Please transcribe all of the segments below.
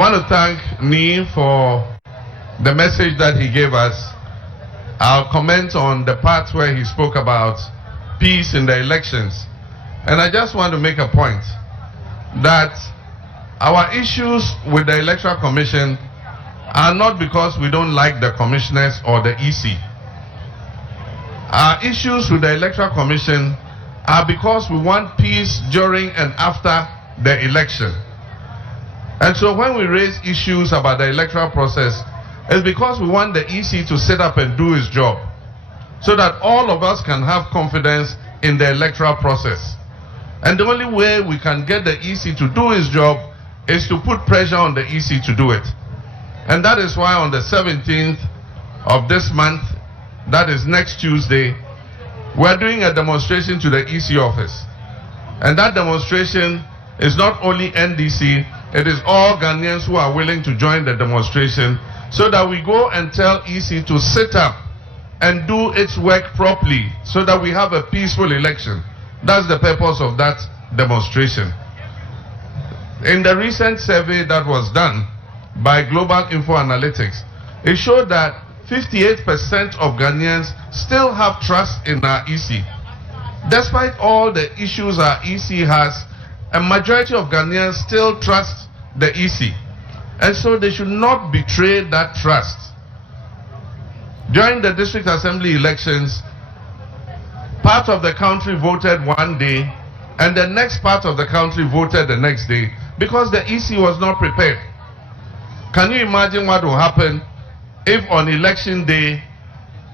I want to thank Nee for the message that he gave us. I'll comment on the part where he spoke about peace in the elections. And I just want to make a point that our issues with the Electoral Commission are not because we don't like the commissioners or the EC. Our issues with the Electoral Commission are because we want peace during and after the election. And so when we raise issues about the electoral process, it's because we want the EC to sit up and do his job so that all of us can have confidence in the electoral process. And the only way we can get the EC to do his job is to put pressure on the EC to do it. And that is why on the 17th of this month, that is next Tuesday, we're doing a demonstration to the EC office. And that demonstration is not only NDC, it is all Ghanaians who are willing to join the demonstration so that we go and tell EC to sit up and do its work properly so that we have a peaceful election. That's the purpose of that demonstration. In the recent survey that was done by Global Info Analytics, it showed that 58% of Ghanaians still have trust in our EC. Despite all the issues our EC has, a majority of Ghanaians still trust the EC. And so they should not betray that trust. During the district assembly elections, part of the country voted one day and the next part of the country voted the next day because the EC was not prepared. Can you imagine what will happen if on election day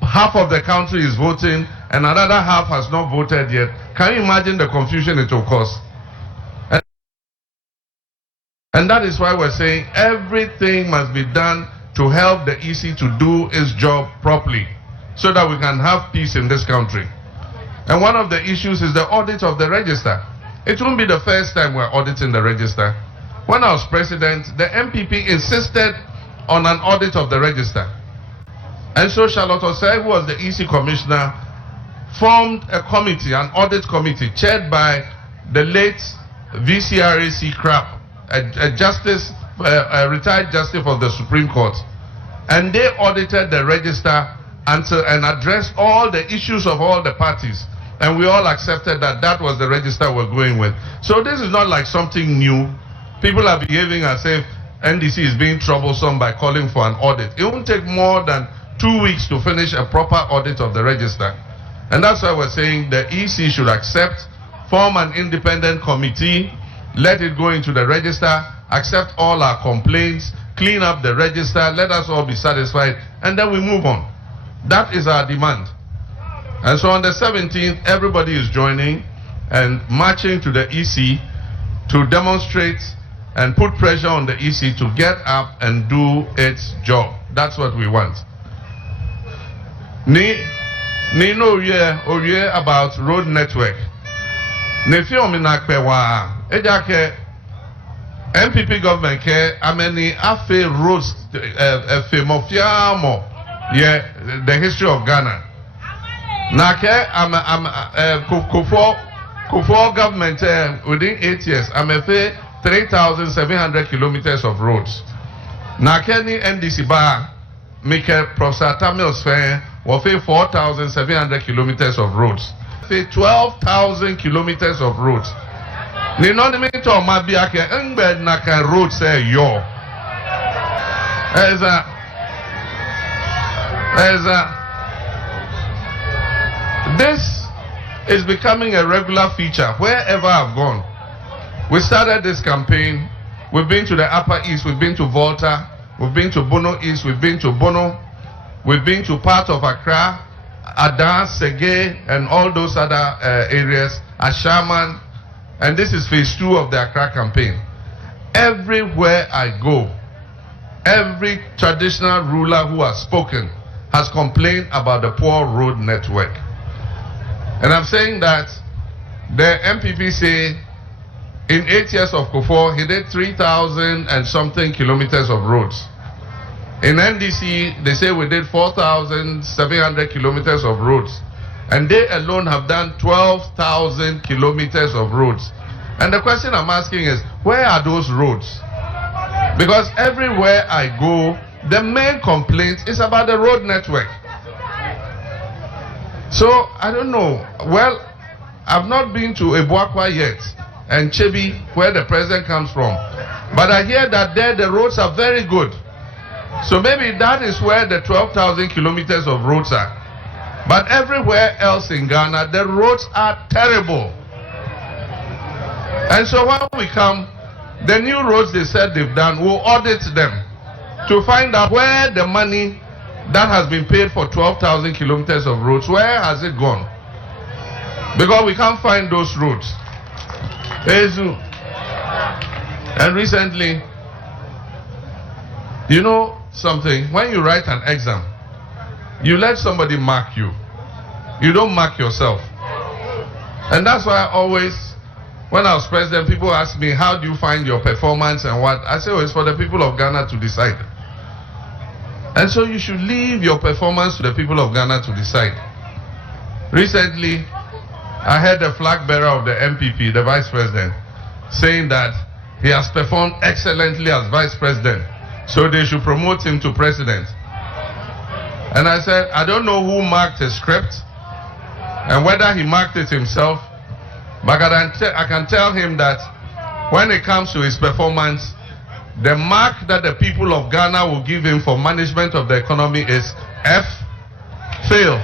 half of the country is voting and another half has not voted yet? Can you imagine the confusion it will cause? And that is why we're saying everything must be done to help the EC to do its job properly so that we can have peace in this country. And one of the issues is the audit of the register. It won't be the first time we're auditing the register. When I was president, the MPP insisted on an audit of the register. And so Charlotte Osei, who was the EC commissioner, formed a committee, an audit committee, chaired by the late VCRAC Crab, a justice, a retired justice of the Supreme Court. And they audited the register and addressed all the issues of all the parties. And we all accepted that that was the register we're going with. So this is not like something new. People are behaving as if NDC is being troublesome by calling for an audit. It won't take more than 2 weeks to finish a proper audit of the register. And that's why we're saying the EC should accept, form an independent committee, let it go into the register, accept all our complaints, clean up the register, let us all be satisfied, and then we move on. That is our demand. And so on the 17th, everybody is joining and marching to the EC to demonstrate and put pressure on the EC to get up and do its job. That's what we want. Ni no oye about road network. Ne film inakpewa. Ejake MPP government ke ameni afe roads femofiamo the history of Ghana. Na ke Kufo government within 8 years amefe 3,700 kilometers of roads. Na ke ni NDC ba make Professor Tamils fe wafe 4,700 kilometers of roads. 12,000 kilometers of roads. Ni no ni to mabia ke engbe na kan road say yo. This is becoming a regular feature wherever I've gone. We started this campaign. We've been to the Upper East, we've been to Volta, we've been to Bono East, we've been to Bono, we've been to part of Accra, Adan, Sege, and all those other areas, Ashaman, and this is phase 2 of the Accra campaign. Everywhere I go, every traditional ruler who has spoken has complained about the poor road network. And I'm saying that the MPP say in 8 years of Kufo, he did 3,000 and something kilometers of roads. In NDC, they say we did 4,700 kilometers of roads. And they alone have done 12,000 kilometers of roads. And the question I'm asking is, where are those roads? Because everywhere I go, the main complaint is about the road network. So, I don't know. Well, I've not been to Ebuakwa yet, and Chebi, where the president comes from. But I hear that there the roads are very good. So maybe that is where the 12,000 kilometers of roads are. But everywhere else in Ghana, the roads are terrible. And so when we come, the new roads they said they've done, we'll audit them to find out where the money that has been paid for 12,000 kilometers of roads, where has it gone? Because we can't find those roads. And recently, you know something, when you write an exam, you let somebody mark you. You don't mark yourself. And that's why I always, when I was president, people ask me, how do you find your performance and what? I say, oh, it's for the people of Ghana to decide. And so you should leave your performance to the people of Ghana to decide. Recently, I heard the flag bearer of the MPP, the vice president, saying that he has performed excellently as vice president, so they should promote him to president. And I said, I don't know who marked his script and whether he marked it himself, but I can tell him that when it comes to his performance, the mark that the people of Ghana will give him for management of the economy is F, fail.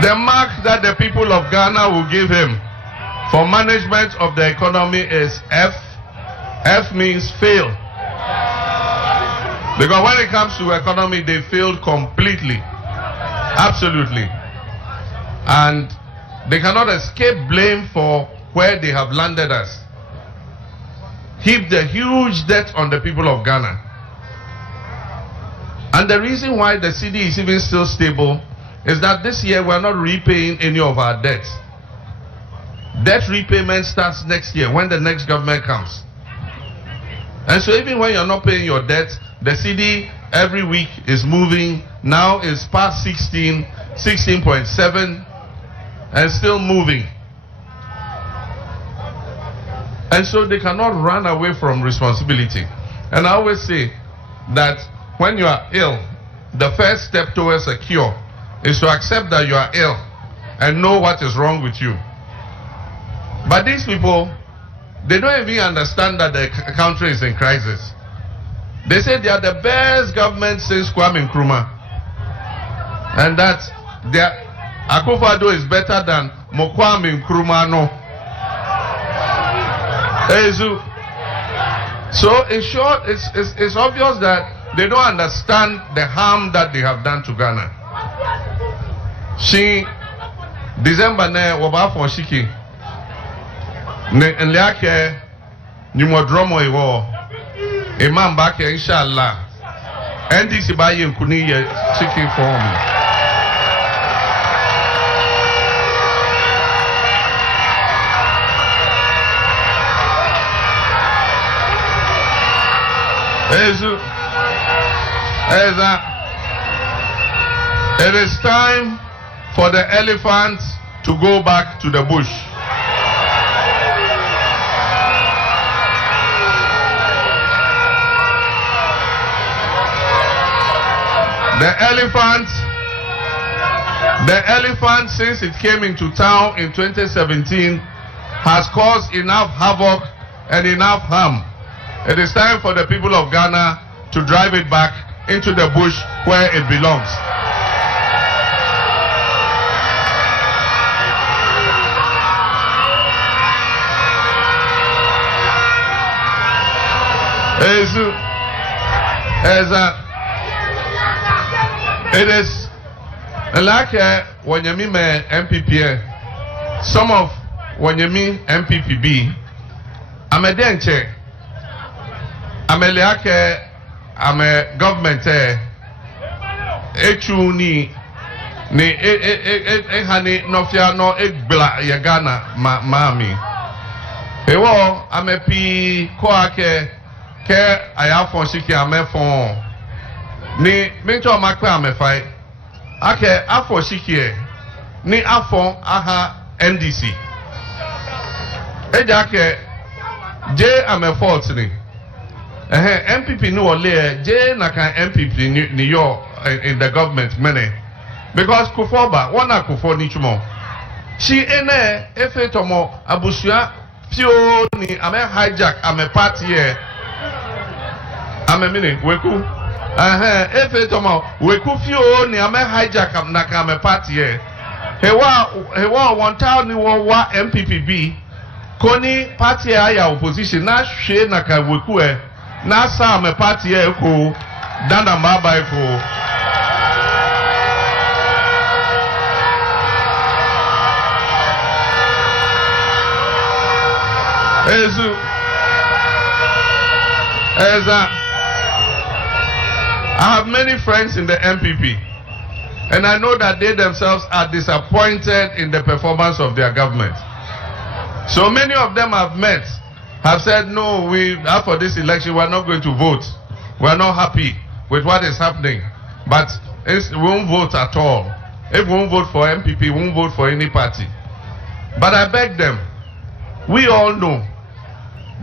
The mark that the people of Ghana will give him for management of the economy is F. F means fail. Because when it comes to economy, they failed completely. Absolutely. And they cannot escape blame for where they have landed us. Heap the huge debt on the people of Ghana. And the reason why the cedi is even still stable is that this year we are not repaying any of our debts. Debt repayment starts next year when the next government comes. And so even when you're not paying your debt, the cedi every week is moving. Now it's past 16, 16.7, and still moving. And so they cannot run away from responsibility. And I always say that when you are ill, the first step towards a cure is to accept that you are ill and know what is wrong with you. But these people, they don't even understand that the country is in crisis. They say they are the best government since Kwame Nkrumah, and that Akufo-Addo is better than Kwame Nkrumah. No. So in short, it's obvious that they don't understand the harm that they have done to Ghana. She December ne waba for shiki ne nliake nyumodromo iwo imam back inshallah NDC ba ye nkuni ye shiki for me. It is time for the elephants to go back to the bush. The elephant, since it came into town in 2017, has caused enough havoc and enough harm. It is time for the people of Ghana to drive it back into the bush where it belongs. It is like Wanyami MPP, some of Wanyami MPPB, I'm a denche, I'm a government, echuni ni ehani nofia no egbla yagana mami. Ewo I'm a pi koake ke ayafo shiki amefon ni mencho makwa amefai ake afo shiki ni afon aha NDC eja ke J amefort ni MPP ni wole J na kan MPP ni yo in the government many because kufoba wana kufo ni chumo she ene efe tomo abusua pio ni ame hijack ame party here ame mini weku efe tomo weku pio ni ame hijack na ka ame party here hewa one town ni wa MPPB koni party ya opposition na hwe na ka weku na sa ame party here ko danda mbaba ko I have many friends in the MPP, and I know that they themselves are disappointed in the performance of their government. So many of them have met, have said, no, after this election, we're not going to vote. We're not happy with what is happening, but we won't vote at all. If we won't vote for MPP, we won't vote for any party. But I beg them, we all know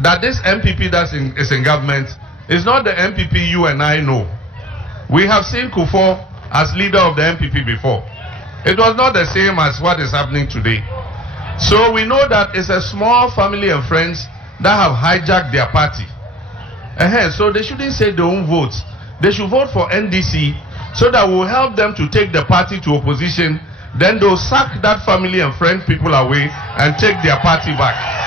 that this MPP that is in government is not the MPP you and I know. We have seen Kufuor as leader of the MPP before. It was not the same as what is happening today. So we know that it's a small family and friends that have hijacked their party. So they shouldn't say they won't vote. They should vote for NDC so that we'll help them to take the party to opposition. Then they'll sack that family and friend people away and take their party back.